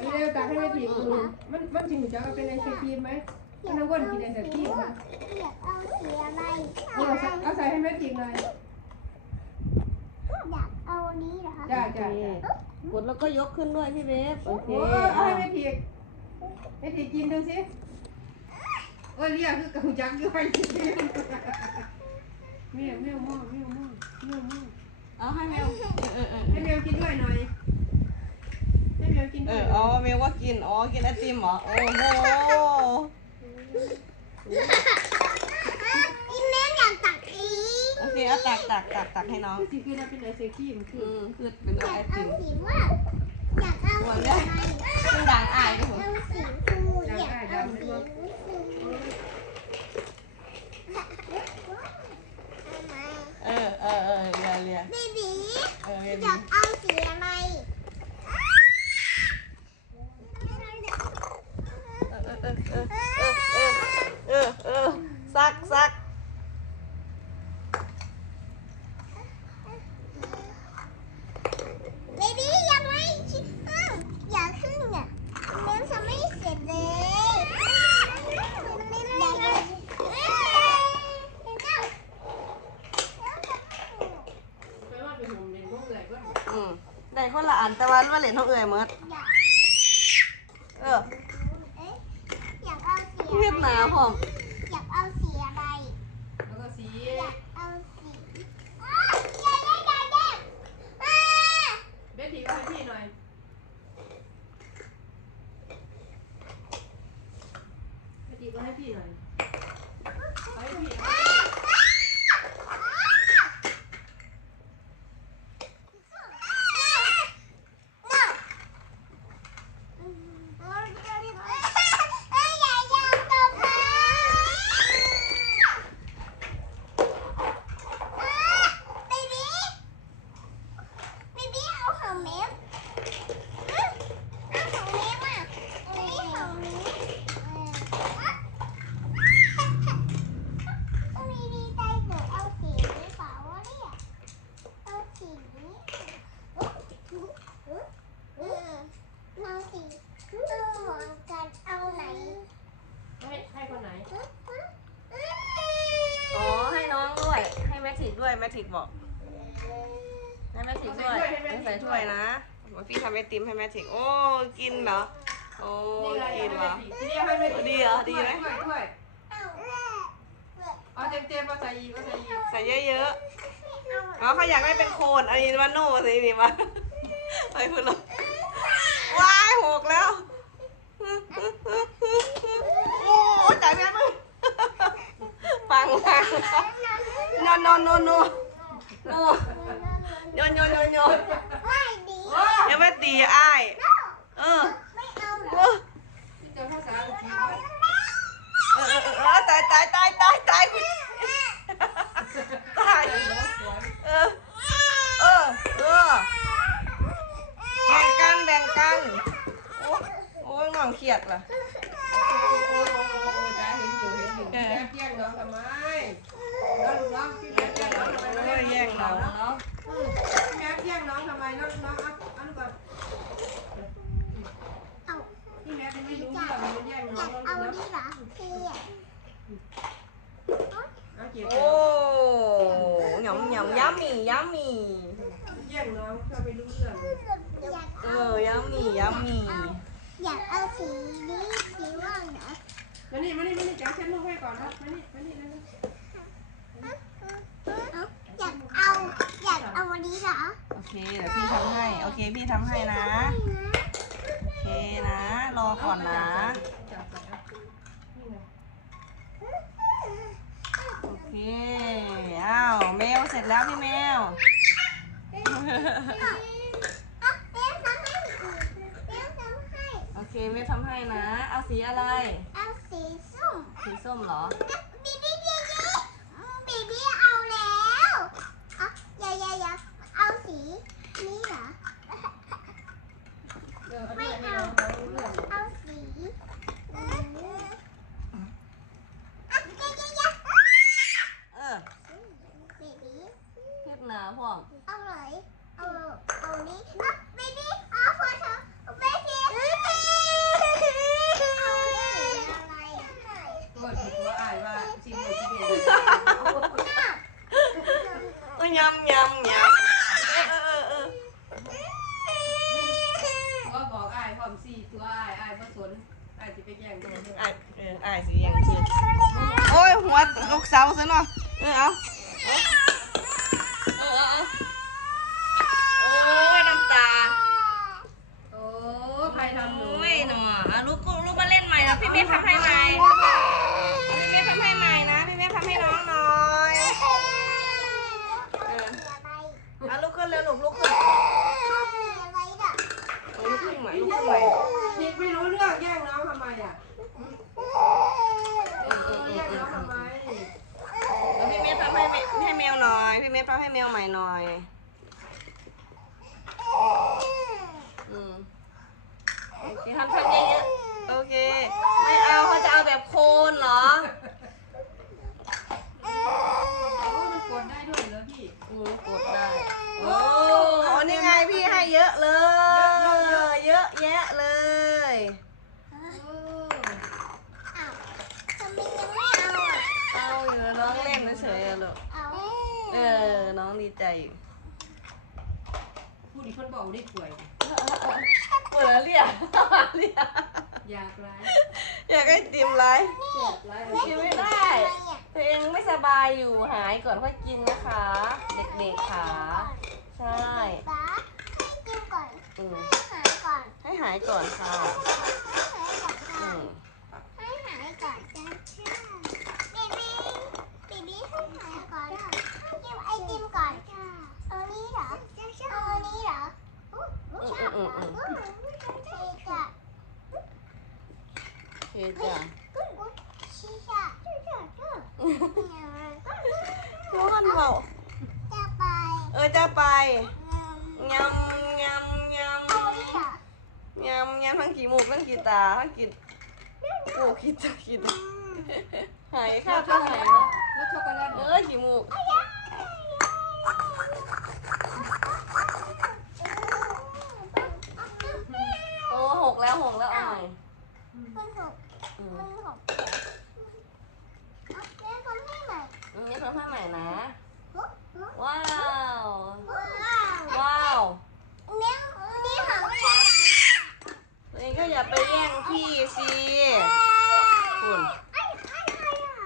เร็วตักให้แม่ทีดูมันมันจริงจะเอาเป็นไอศครีมไหมมันน้วนกินไอศครีมค่ะอยากเอาสีอะไรเอาใส่เอาใส่ให้แม่ทีหน่อยอยากเอาอันนี้เหรอคะจ้าโอเคจ้ากดแล้วก็ยกขึ้นด้วยพี่เบฟโอเคโอ้เอาให้แม่ทีแม่ทีกินดูสิโอ้ยเรียกคือกระจักอยู่ กินอ๋อกินไอติมเหรอโอ้โหอีแม่อยากตักอีกโอเคเอาตักตักตักตักให้น้องสิคือเราเป็นไอศครีมคือือมคือเป็นอไอยากเอาติมสีม่วงอยากเอาสีอะไรเป็นด่างอายด้วยเอาสีฟูอยากเอาสีฟูเออเออเออเรียเรียบีบีเออเรียอดียากเอาสีอะไร เออเออเออเออเออเออเออซักซัก บีบียังไม่ชิดขึ้นอยากขึ้นอะแม่ทำไม่เสร็จเลยอยากอยาก แปลว่าเป็นผมเรียนพวกเลยก็ อืม ได้คนละอันแต่ว่ามาเล่นท้องเอื่อยหมดอยากเออเอ๊ะอยากเอาสีเรียบหนาพร้อมอยากเอาสีอะไรแล้วก็สีอยากเอาสีอ้าวอย่าแย่งอย่าแย่งอ้า เบสทีก็ให้พี่หน่อยเบสทีก็ให้พี่หน่อยให้พี่ น้องสีเอาหมอนกันเอาไหน ให้ให้คนไหน อ๋อให้น้องด้วย ให้แมทริก ด้วยแมทริกบอกให้แมทริกด้วยให้ใส่ถ้วยนะบอกพี่ทำไอติมให้แมทริกโอ้กินเหรอโอ้นี่ไงกินเหรอทีนี้ให้ไม่ดีเหรอดีไหมถ้วยถ้วยเอาเอาเต็มเต็มมาใส่อีกมาใส่อีกใส่เยอะๆอ๋อเขาอยากได้เป็นโคนอันนี้มาโน่สินี่มาไปพูดเลยว้ายหกแล้วโอ้จ่ายแม่มึงปังมาก นอนนอนนอนนอนนอนนอนนอนนอนไม่ดียังไม่ตีอ้ายเออไม่เอาเหรเอออที่เจอภาษาอังกฤษเอาเออเออตายตายตายตายตายตายเออเออเออแบ่งกันแบ่งกันโอ้โอ้ยงองเครียดล่ะ โอ้โหจ้าเห็นอยู่เห็นอยู่แม่แย่งน้องทำไมน้องน้องพี่แม่แย่งน้องทำไม เออแย่งเราเนาะ พี่แม่แย่งน้องทำไมน้องน้องอัพอันก่อน เอา พี่แม่ไม่รู้เรื่องมันแย่ง อ น้อยาง กน้องเอานะนี่เหรอพี่อะเอาเก็บโอ้หยำหยำยัมมี่ยัมมี่แย่งน้องเขาไม่รู้เรื่องอยากเออยัมมี่ยัมมี่อยากเอาสีนี้สีว่างเหรอมานี่มานี่มานี่จ้าเช็ดลูกให้ก่อนนะมานี่มานี่นะเอาอยากเอาอยากเอาอันนี้เหรอโอเคเดี๋ยวพี่ทำให้ โอเคพี่ทำให้นะ โอเคนะ รอก่อนนะจับใส่นี่ไง โอเคอ้าวแมวเสร็จแล้วพี่แมวเอาเต้นทำให้เต้นทำให้โอเคแม่ทำให้นะ เอาสีอะไร เอาสีส้มสีส้มเหรอบีบีบีบีบีบีเอาแล้วเอาอย่าอย่าอย่าเอาสีนี้เหรอเออไม่เอา พ่อเอาไหนเอาเอานี้มาไปนี่เอาพอเธอไปสิเอานี่อะไรปวดหัวอายว่าจิ้มไปที่เดียวเอ้ยำยำยำเออเออออก็บอกอายคมสีตัวอายอายผสมอาจะไแย่งอายเอออายสิแย่งคืโอ้ยหัวลูกสาวซะเนาะเออเอา ล่นใหม่นะพี่เมฆทำให้ใหม่พี่เมฆทำให้ใหม่นะพี่เมฆทำให้น้องหน่อยเอออะลูกขึ้นเร็วลูกลูกขึ้นเอาลูกขึ้นใหม่ลูกขึ้นใหม่ พีไม่รู้เรื่องแย่งน้องทำไมอะ เออเออเอ แย่ อง เอ น้อง อ ทำไม แล้วพี่เมฆทำให้แมให้แมวหน่อย พี่เมฆทำให้แมวใหม่หน่อย อืมโอเคทำทำเยอะๆโอเค ไม่เอาเขาจะเอาแบบโคนเหรอ โอ้มันกดได้ด้วยเหรอพี่ อืมกดได้ โอ้โหนี่ไงพี่ให้เยอะเลย เยอะแยะเลย เออ เอาอยู่น้องเล่นเฉยๆอะลูกเออ น้ องดีใจอยู่ผู้ดีคนบอกได้ป่วยปวดแล้วเรียกเรียกอยากไรอยากให้ติมไรเจ็บไรกินไม่ได้ตัวเองไม่สบายอยู่หายก่อนค่อยกินนะคะ เด็กๆขาใช่ป๊าให้กินก่อน อืมหายก่อน ให้หายก่อนค่ะ หายก่อน อื ค่ะ ม ให้หายก่อนจ้าบีบีบีบีให้หายก่อนกินไอติมก่อนเอานี้เหรอเอาอันนี้เหรออู้ลูกชอบเหรออู้ลูกชอบเทจ้ะ โอเคจ้ะ อู้ชิชาชิชาจ้ะ ร้อนเปล่าจะไปเออจะไปอืมยำยำยเอานี้เหรอำยำยำทั้งกี่มูกทั้งกี่ตาทั้งกี่โอ้คิดจะคิดอืมหายรค่ะสช็ก็อกโกหาแลยตรสช็อกโกแลตเออกี่มูกโอ้หกแล้วหกแล้วเอาใหม่ มันหก อืมมันหกเอาแม่ทำให้ใหม่อันนี้ทำให้ใหม่นะ ฮึฮึว้าว ว้าวว้าวแม่นี่ของฉันตัวเองก็อย่าไปแย่งพี่สิ คุณ ไอ้ไอ้ไอ้อะ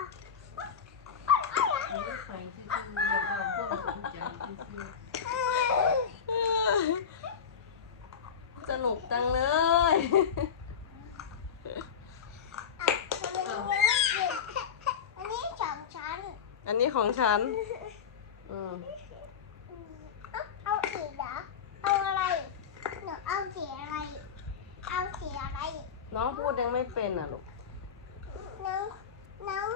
ใส่ที่ที่เรียนเอาพวกผมใจที่สนุกจังเลย อันนี้ของฉัน อันนี้ ของฉัน อืมเอาสีเหรอเอาอะไรหนูเอาสีอะไร เอาสีอะไร น้องพูดยังไม่เป็นอะลูก น้องน้อง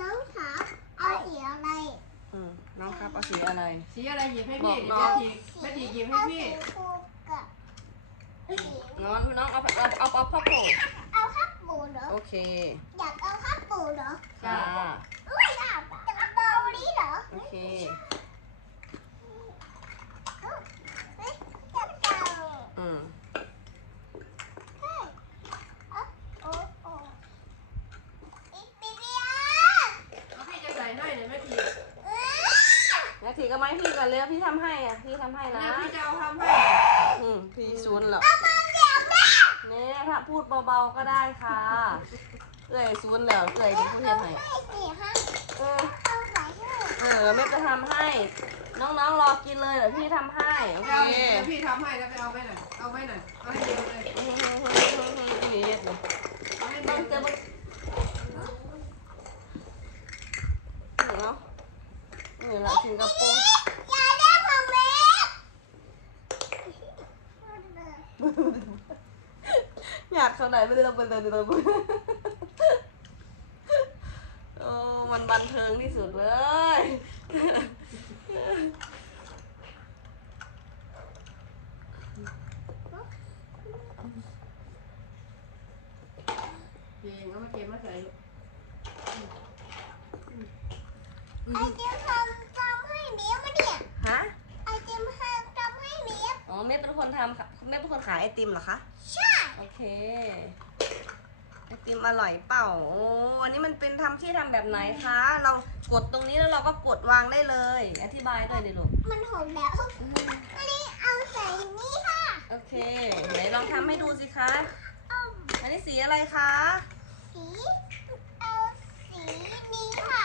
น้องขาวเอาสีอะไรอืมน้องครับเอาสีอะไร สีอะไรหยิบให้พี่บอกน้แม่องทีแม่ทีหยิบให้เอาพี่สีฟูกับสีน้องน้องเอาเอาเอาเอาพ่อโผล่เอาข้าวปูเหรอโอเค อยากเอาข้าวปูเหรอจ้า โอเคเฮ้ยจับเต่าอืมเฮ้ยเอ้าโอ้โอ้อีปีเดียเอาพี่จะใส่ให้เลยแม่ทีเอ้ยนาทีก็ไม่พี่ก่อนเลยพี่ทำให้อะ พี่ทำให้นะนะพี่จะเอาทำให้อืมพี่ซูนย์เหรอเอามาเดี๋ยวแม่เนี่ยถ้าพูดเบาๆก็ได้ค่ะเอ้ยซูนย์แล้วเอ้ยเป็นผู้เฮ็ดให้ให้สิฮะเออ เอออไม่จะทำให้ น้องๆรอกินเลยเดี๋ยวพี่ทำให้โอเคเอาเดี๋ยวพี่ทำให้แล้วไปเอาไว้หน่อยเอาไว้หน่อยเอาให้เดียวเลยนี่เฮ็ดเลยเอาให้เดีต้ยอวเจอเลบ้างยเนาะนี่ละสิงคโปร์อย่าได้ของแม่อยากเขาไหนไม่ได้เราไปเลยเราไปโอ้มันบันเทิงที่สุดเลย เก่งเอามาเก็บมาใส่ไอเจมทำทำให้เมียมาเนี่ยฮะ ไอเจมทำทำให้เมียอ๋อแม่เป็นคนทำค่ะแม่เป็นคนขายไอติมเหรอคะ ใช่ โอเค ไอติมอร่อยเปล่า โอ้อันนี้มันเป็นทำที่ทำแบบไหนคะ เรากดตรงนี้แล้วเราก็กดวางได้เลย อธิบายด้วยดิลูก มันหอมแล้วนี่เอาใส่นี่ค่ะ โอเค ไหนลองทำให้ดูสิคะ อันนี้สีอะไรคะ สีเอาสีนี้ค่ะ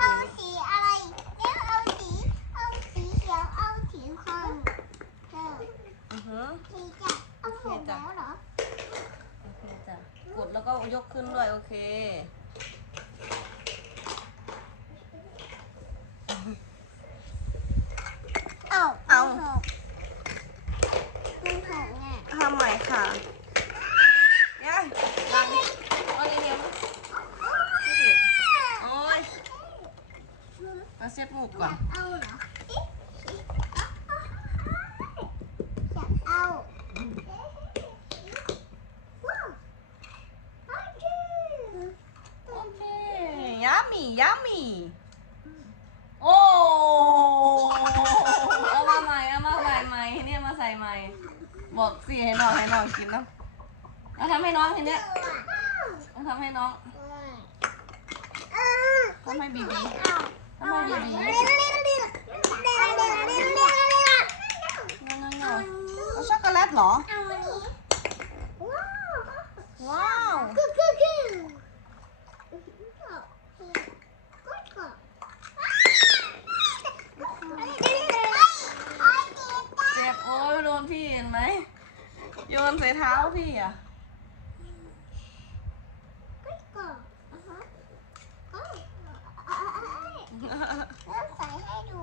เอาสีอะไรเดี๋เอาสี เอาสีเขียว เอาสีคอนเธอสีจ้ะเอาหมดแล้วเหรอ ดแล้วก็ยกขึ้นด้วยโอเค น้องทำไมบีบทำไมบีบีช็อกโกแลตเหรอ ว้าวเจ็บโอ้ยโดนพี่เห็นไหมโยนใส่เท้าพี่อะ แล้วใส่ให้ดู